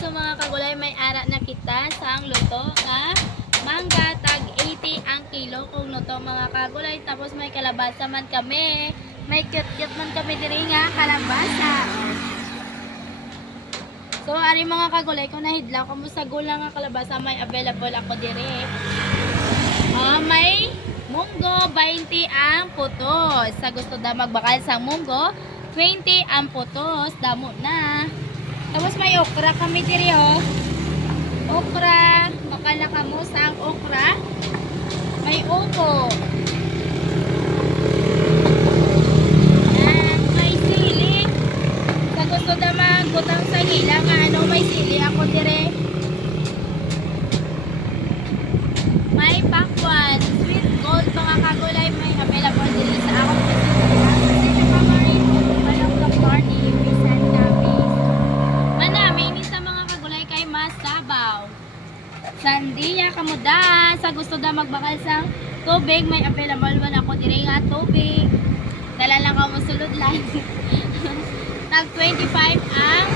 So mga kagulay, may ara na kita sa ang luto nga mangga tag 80 ang kilo kung luto mga kagulay. Tapos may kalabasa man kami. May cute-cute man kami diri nga kalabasa. So ari mga kagulay, kung nahidlaw kamo sa gulang nga kalabasa, may available ako diri. May munggo 20 ang putos. Sa gusto da magbakal sa munggo, 20 ang putos, damo na. Tapos may okra kami diri okra, bakal na kamo sa okra. May upo. Yan, may sili. Sa gusto da magbutang sa hila nga may sili ako diri. May pakwan, sweet gold mga kagulay, may available diri sa akong dito pa marin palang the party bisan kami. Manami ni sa mga kagulay kay masabaw. Sandiya kamuda, sa gusto da magbakal sa tubig, may available man ako diri nga tubig. Dala lang ako sulod lang. Tag 25 ang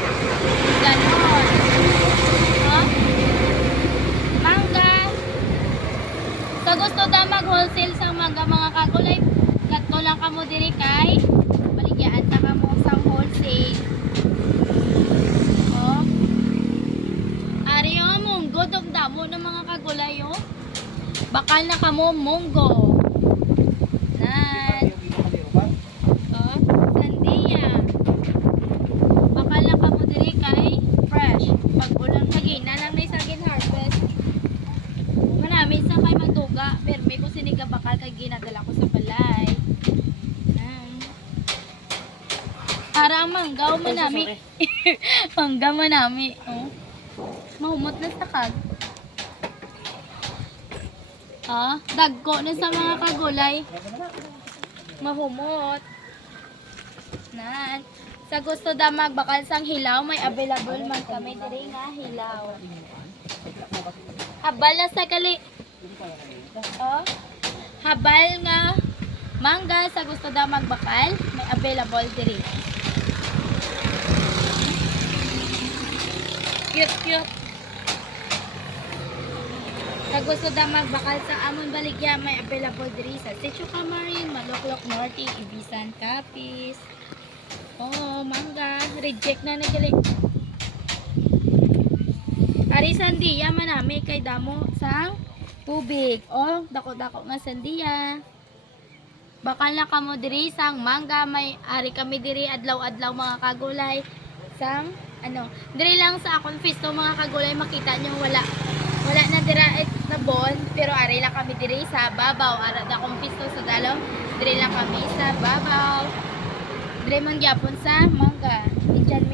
ganon. Mangga. Sa gusto da mag-wholesale sa mangga mga kagulay, katlo lang kamo diri kay baligyan ta kamo sa wholesale. Ari munggo dog damo ng mga kagulay bakal na kamo munggo. Nan. Sandiya. Bakal na kamo diri kay fresh. Pag ulang lagi na lang na sagin harvest. Manami sa kay magduga, pero may ko siniga bakal kay ginadala ko sa balay. Para manggaw manami. Mangga manami. Mahumot na sa kag. Dagko na sa mga kagulay. Mahumot. Nan. Sa gusto da magbakal sang hilaw, may available man kami diri nga hilaw. Habal na sa kali. Habal nga mangga, sa gusto da magbakal, may available diri. Cute. Sa gusto da magbakal sa amon baligya, may available diri sa Sitio Camarin, Maloklok Norte, Ibisan, Capiz. Mangga, reject na nagali. Ari sandiya manami kay damo sa tubig. Dako-dako nga sandiya. Bakal na kamo diri sang mangga, may ari kami diri adlaw-adlaw mga kagulay sang diri lang sa akong fisto mga kagulay, makita nyo wala na dira na bon, pero ari lang kami diri sa babaw. Ara da akong fisto sa dalaw, diri lang kami sa babaw. Diri man gyapon sa mangga. Diyan